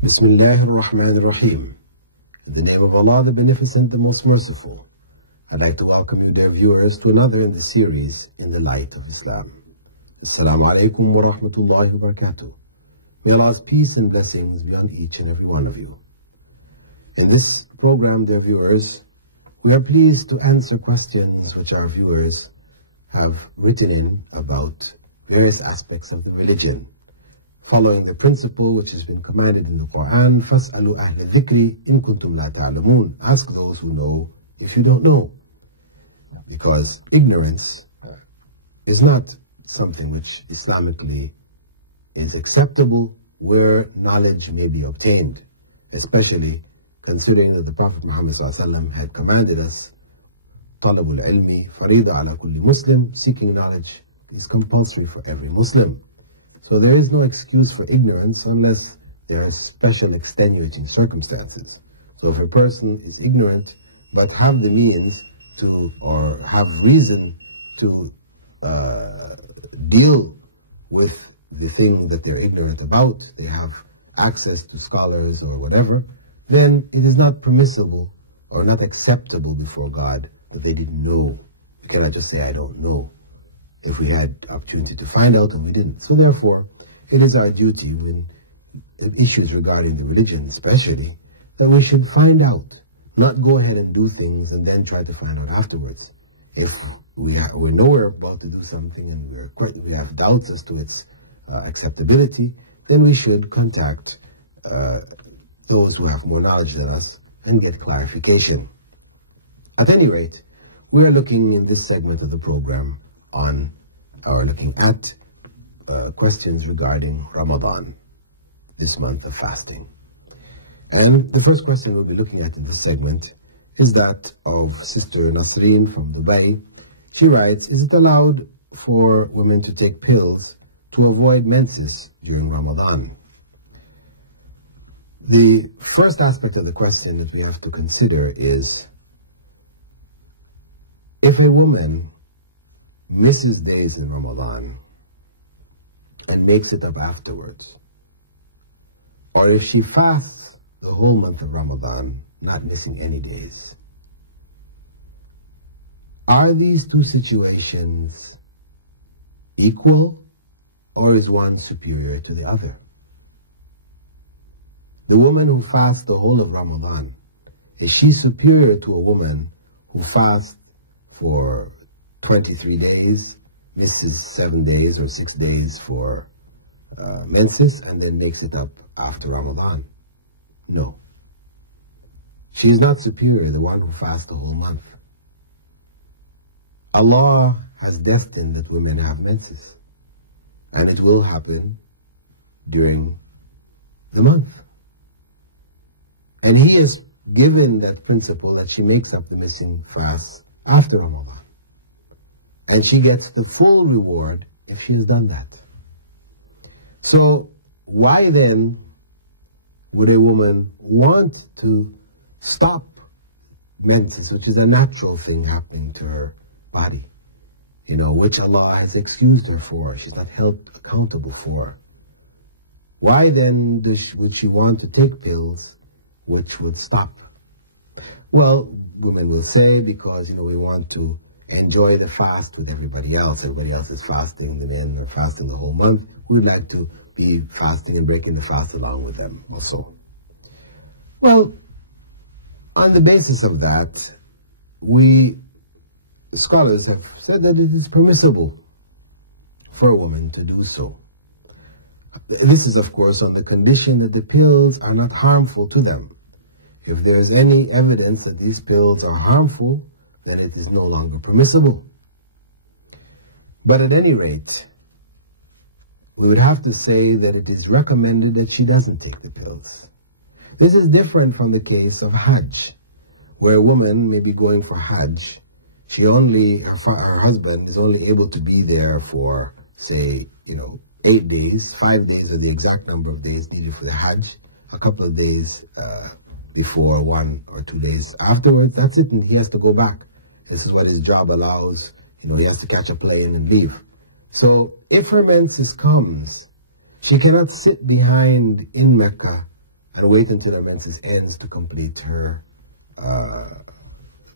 Bismillah ar-Rahman ar-Rahim. In the name of Allah, the Beneficent, the Most Merciful. I'd like to welcome you, dear viewers, to another in the series, In the Light of Islam. Assalamu alaikum wa rahmatullahi wa barakatuh. May Allah's peace and blessings be on each and every one of you. In this program, dear viewers, we are pleased to answer questions which our viewers have written in about various aspects of the religion, following the principle which has been commanded in the Quran, فَاسْأَلُوا أَهْلَ الذِّكْرِ إِن كُنْتُمْ لَا تَعْلَمُونَ. Ask those who know if you don't know. Because ignorance is not something which Islamically is acceptable where knowledge may be obtained, especially considering that the Prophet Muhammad ﷺ had commanded us, طَلَبُ الْعِلْمِ فَرِيضَ عَلَى كُلِّ Muslim. Seeking knowledge is compulsory for every Muslim. So there is no excuse for ignorance unless there are special extenuating circumstances. So if a person is ignorant but have the means to, or have reason to deal with the thing that they're ignorant about, they have access to scholars or whatever, then it is not permissible or not acceptable before God that they didn't know. You cannot just say, I don't know, if we had opportunity to find out and we didn't. So therefore, it is our duty when issues regarding the religion especially, that we should find out, not go ahead and do things and then try to find out afterwards. If we know we're about to do something and we have doubts as to its acceptability, then we should contact those who have more knowledge than us and get clarification. At any rate, we are looking in this segment of the program looking at questions regarding Ramadan, this month of fasting. And the first question we'll be looking at in this segment is that of Sister Nasreen from Dubai. She writes, is it allowed for women to take pills to avoid menses during Ramadan? The first aspect of the question that we have to consider is, if a woman misses days in Ramadan and makes it up afterwards, or if she fasts the whole month of Ramadan, not missing any days, are these two situations equal, or is one superior to the other? The woman who fasts the whole of Ramadan, is she superior to a woman who fasts for 23 days, misses 7 days or 6 days for menses, and then makes it up after Ramadan? No. She is not superior to the one who fasts the whole month. Allah has destined that women have menses, and it will happen during the month. And He has given that principle that she makes up the missing fast after Ramadan. And she gets the full reward if she has done that. So why then would a woman want to stop menses, which is a natural thing happening to her body, which Allah has excused her for, she's not held accountable for? Why then would she want to take pills which would stop? Well, women will say, because we want to enjoy the fast with everybody else. Everybody else is fasting, the men are fasting the whole month. We'd like to be fasting and breaking the fast along with them also. Well, on the basis of that, scholars have said that it is permissible for a woman to do so. This is, of course, on the condition that the pills are not harmful to them. If there is any evidence that these pills are harmful, then it is no longer permissible. But at any rate, we would have to say that it is recommended that she doesn't take the pills. This is different from the case of Hajj, where a woman may be going for Hajj. Her husband is only able to be there for, say, 8 days. 5 days are the exact number of days needed for the Hajj. A couple of days before, 1 or 2 days afterwards, that's it, and he has to go back. This is what his job allows. He has to catch a plane and leave. So if her menses comes, she cannot sit behind in Mecca and wait until her menses ends to complete her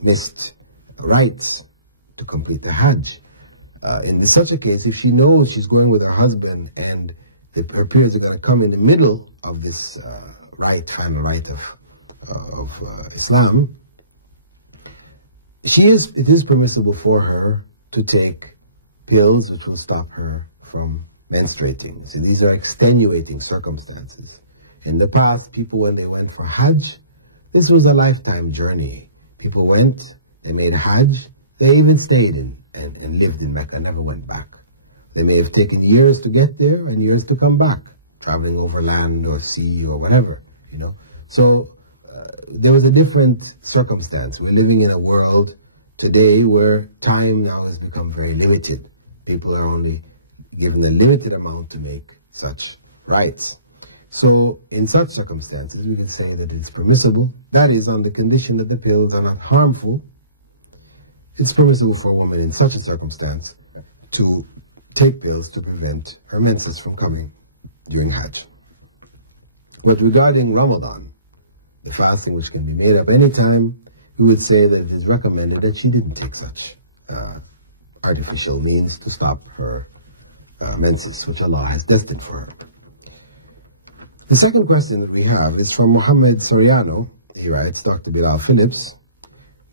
missed rites, to complete the Hajj. In such a case, if she knows she's going with her husband and her periods are going to come in the middle of this final rite of Islam, it is permissible for her to take pills which will stop her from menstruating. So these are extenuating circumstances. In the past, people, when they went for Hajj, this was a lifetime journey. People went, they made Hajj, they even stayed in and lived in Mecca, never went back. They may have taken years to get there and years to come back, traveling over land or sea or whatever, you know. So there was a different circumstance. We're living in a world today where time now has become very limited. People are only given a limited amount to make such rites. So in such circumstances, we would say that it's permissible. That is, on the condition that the pills are not harmful. It's permissible for a woman in such a circumstance to take pills to prevent her menses from coming during Hajj. But regarding Ramadan, the fasting which can be made up any time, we would say that it is recommended that she didn't take such artificial means to stop her menses, which Allah has destined for her. The second question that we have is from Muhammad Soriano. He writes, Dr. Bilal Phillips,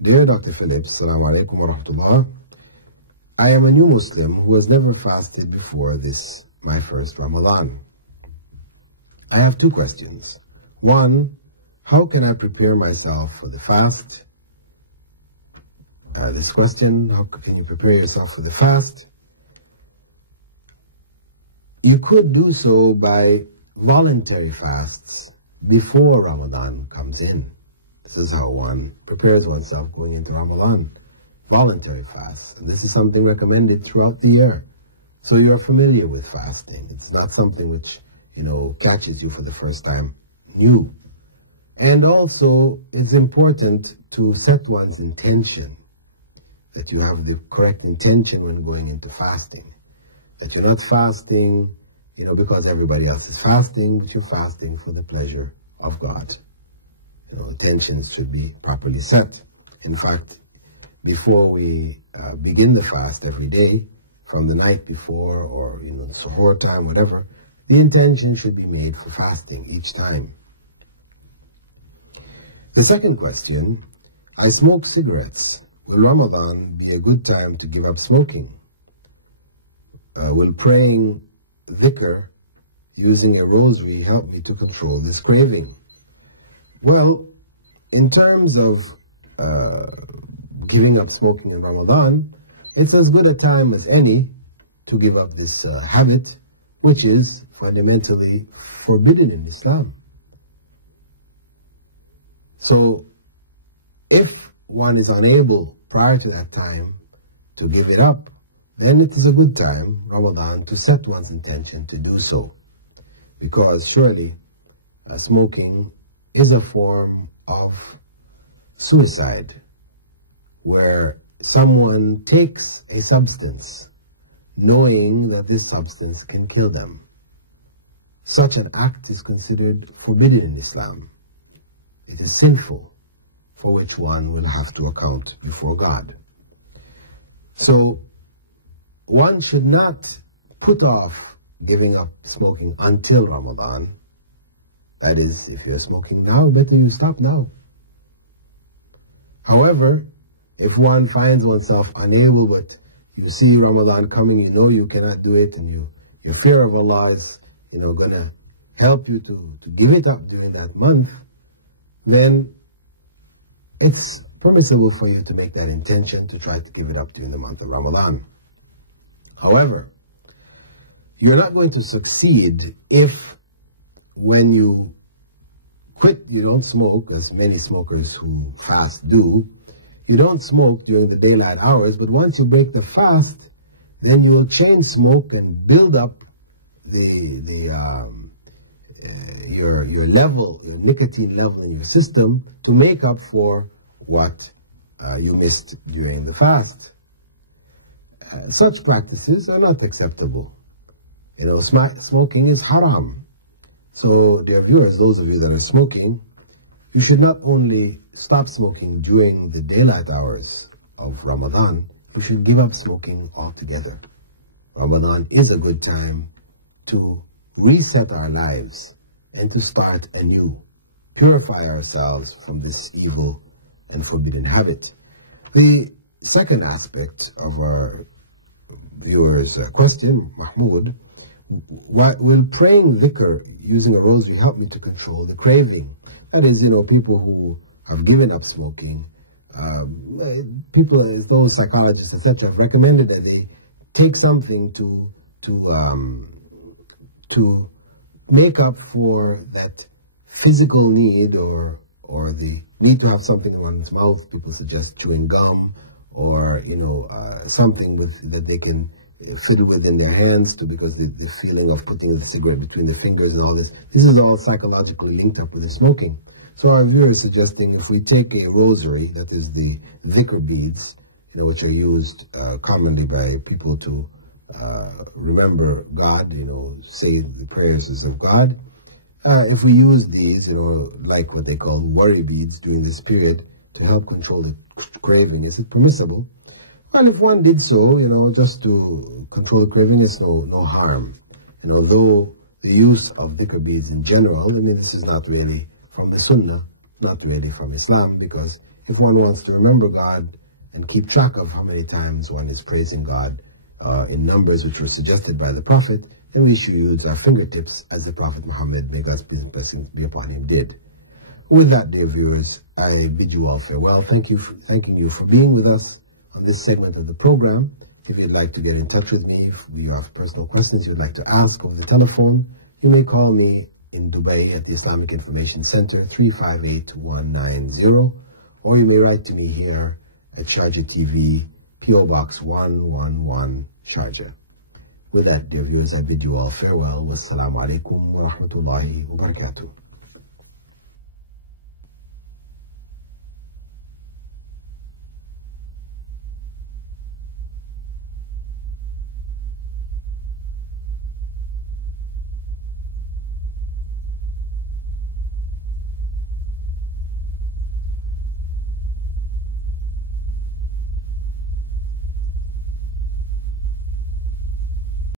Dear Dr. Phillips, Assalamu alaikum wa rahmatullah. I am a new Muslim who has never fasted before this, my first Ramadan. I have two questions. One, how can I prepare myself for the fast? This question, how can you prepare yourself for the fast? You could do so by voluntary fasts before Ramadan comes in. This is how one prepares oneself going into Ramadan. Voluntary fasts. And this is something recommended throughout the year. So you are familiar with fasting. It's not something which, catches you for the first time new. And also, it's important to set one's intention, that you have the correct intention when going into fasting. That you're not fasting, because everybody else is fasting, but you're fasting for the pleasure of God. Intentions should be properly set. In fact, before we begin the fast every day, from the night before or the suhoor time, whatever, the intention should be made for fasting each time. The second question, I smoke cigarettes. Will Ramadan be a good time to give up smoking? Will praying dhikr using a rosary help me to control this craving? Well, in terms of giving up smoking in Ramadan, it's as good a time as any to give up this habit, which is fundamentally forbidden in Islam. So, if one is unable prior to that time to give it up, then it is a good time, Ramadan, to set one's intention to do so. Because surely smoking is a form of suicide, where someone takes a substance knowing that this substance can kill them. Such an act is considered forbidden in Islam. It is sinful, for which one will have to account before God. So, one should not put off giving up smoking until Ramadan. That is, if you're smoking now, better you stop now. However, if one finds oneself unable, but you see Ramadan coming, you cannot do it, and your fear of Allah is, going to help you to give it up during that month, then it's permissible for you to make that intention to try to give it up during the month of Ramadan. However, you're not going to succeed if when you quit, you don't smoke, as many smokers who fast do. You don't smoke during the daylight hours, but once you break the fast, then you will chain smoke and build up your level, your nicotine level in your system to make up for what you missed during the fast. Such practices are not acceptable. Smoking is haram. So, dear viewers, those of you that are smoking, you should not only stop smoking during the daylight hours of Ramadan, you should give up smoking altogether. Ramadan is a good time to reset our lives and to start anew, purify ourselves from this evil and forbidden habit. The second aspect of our viewer's question, Mahmoud, will praying dhikr using a rosary help me to control the craving? That is, people who have given up smoking, people, those psychologists, etc., have recommended that they take something to make up for that physical need or the need to have something in one's mouth. People suggest chewing gum or something that they can fiddle with in their hands because the feeling of putting the cigarette between the fingers and all this. This is all psychologically linked up with the smoking. So our viewer is suggesting if we take a rosary, that is the dhikr beads, which are used commonly by people to remember God, say the prayers of God. If we use these, like what they call worry beads during this period to help control the craving, is it permissible? Well, if one did so, just to control the craving, it's no harm. Though the use of dhikr beads in general, this is not really from the Sunnah, not really from Islam, because if one wants to remember God and keep track of how many times one is praising God in numbers which were suggested by the Prophet, then we should use our fingertips as the Prophet Muhammad, may God's peace and blessings be upon him, did. With that, dear viewers, I bid you all farewell. Thanking you for being with us on this segment of the program. If you'd like to get in touch with me, if you have personal questions you'd like to ask over the telephone, you may call me in Dubai at the Islamic Information Center, 358-190, or you may write to me here at Sharjah TV, P.O. Box 111, Sharjah. With that, dear viewers, I bid you all farewell. Wassalamu alaikum wa rahmatullahi wa barakatuh.